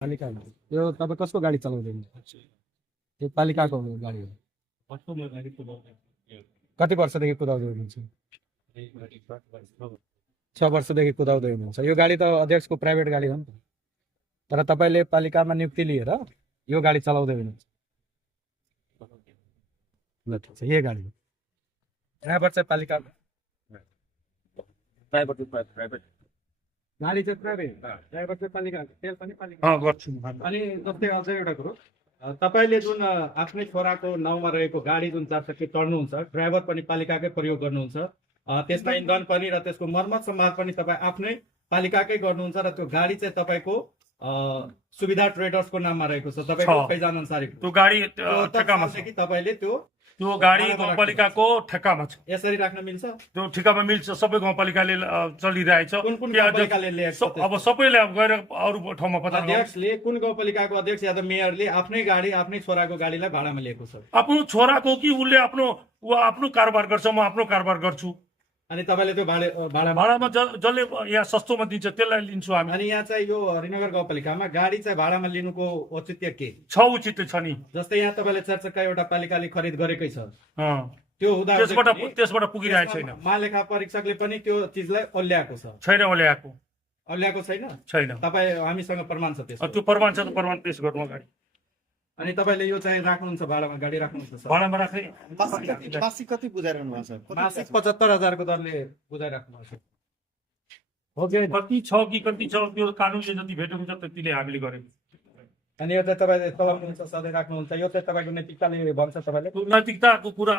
पालिकामा यो तपाईँ कसको गाडी चलाउँदै हुनुहुन्छ? यो पालिकाको गाडी हो। कति वर्षदेखि कुदाउँदै हुनुहुन्छ? 6 वर्षदेखि कुदाउँदै हुनुहुन्छ। यो गाडी त अध्यक्षको प्राइभेट गाडी हो नि त, तर तपाईँले पालिकामा नियुक्ति लिएर यो गाडी चलाउँदै हुनुहुन्छ। ल ठिक छ, यही गाडी हो। ड्राइभर चाहिँ पालिका, ड्राइभर चाहिँ प्राइभेट गाडी चाहिँ प्राइभेट, ड्राइभर चाहिँ पालिका, तेल पनि पालिका। गर्छु। अनि जस्तै अझ एउटा कुरो, तपाईँले जुन आफ्नै छोराको नाउँमा रहेको गाडी जुन 4 चक्के चढ्नुहुन्छ, ड्राइभर पनि पालिकाकै प्रयोग गर्नुहुन्छ, त्यसमा इन्धन पनि र त्यसको मर्मत सम्हार पनि तपाईँ आफ्नै पालिकाकै गर्नुहुन्छ र त्यो गाडी चाहिँ तपाईँको सुविधा ट्रेडर्सको नाममा रहेको छ, तपाईँको पहिचान अनुसार त्यो गाडी ठेक्कामा छ कि तपाईँले त्यो गाडी गाउँपालिकाको ठेक्कामा छ। यसरी राख्न मिल्छ? त्यो ठेक्कामा मिल्छ, सबै गाउँपालिकाले चलिरहेछ। कुन गाउँपालिकाले ल्याएको? अब सबैले अब गएर अरू ठाउँमा पत्ता अध्यक्षले, कुन गाउँपालिकाको अध्यक्ष या त मेयरले आफ्नै गाडी आफ्नै छोराको गाडीलाई भाडामा लिएको छ? आफ्नो छोराको कि उसले आफ्नो कारोबार गर्छ, म आफ्नो कारोबार गर्छु। अनि तपाईँले त्यो भाडामा जसले यहाँ सस्तोमा दिन्छ त्यसलाई लिन्छु हामी। अनि यहाँ चाहिँ यो हरिनगर गाउँपालिकामा गाडी चाहिँ भाडामा लिनुको औचित्य के छ? उचित छ नि। जस्तै यहाँ तपाईँले 4 चक्का एउटा पालिकाले खरिद गरेकै छ, त्यो हुँदा त्यसबाट पुगिरहेको छैन। महालेखा परीक्षकले पनि त्यो चिजलाई ओल्याएको छैन। ओल्याएको छैन। तपाईँ हामीसँग प्रमाण छ त्यसको? त्यो प्रमाण छ त प्रमाण पेश गर्नु अगाडि। अनि तपाईँले यो चाहिँ राख्नुहुन्छ भाडामा, गाडी राख्नुहुन्छ? भाडामा राख्ने मासिक कति बुझाइरहनु भएको छ? मासिक 75,000 को दरले बुझाइराख्नु भएको छ। हो कि कति छ कि कति छ त्यो कानुनले जति भेटेको छ त्यतिले हामीले गरेको। अनि यो चाहिँ तपाईँले चलाउनुहुन्छ, सधैँ राख्नुहुन्छ, यो चाहिँ तपाईँको नैतिकताले भन्छ? तपाईँले नैतिकताको कुरा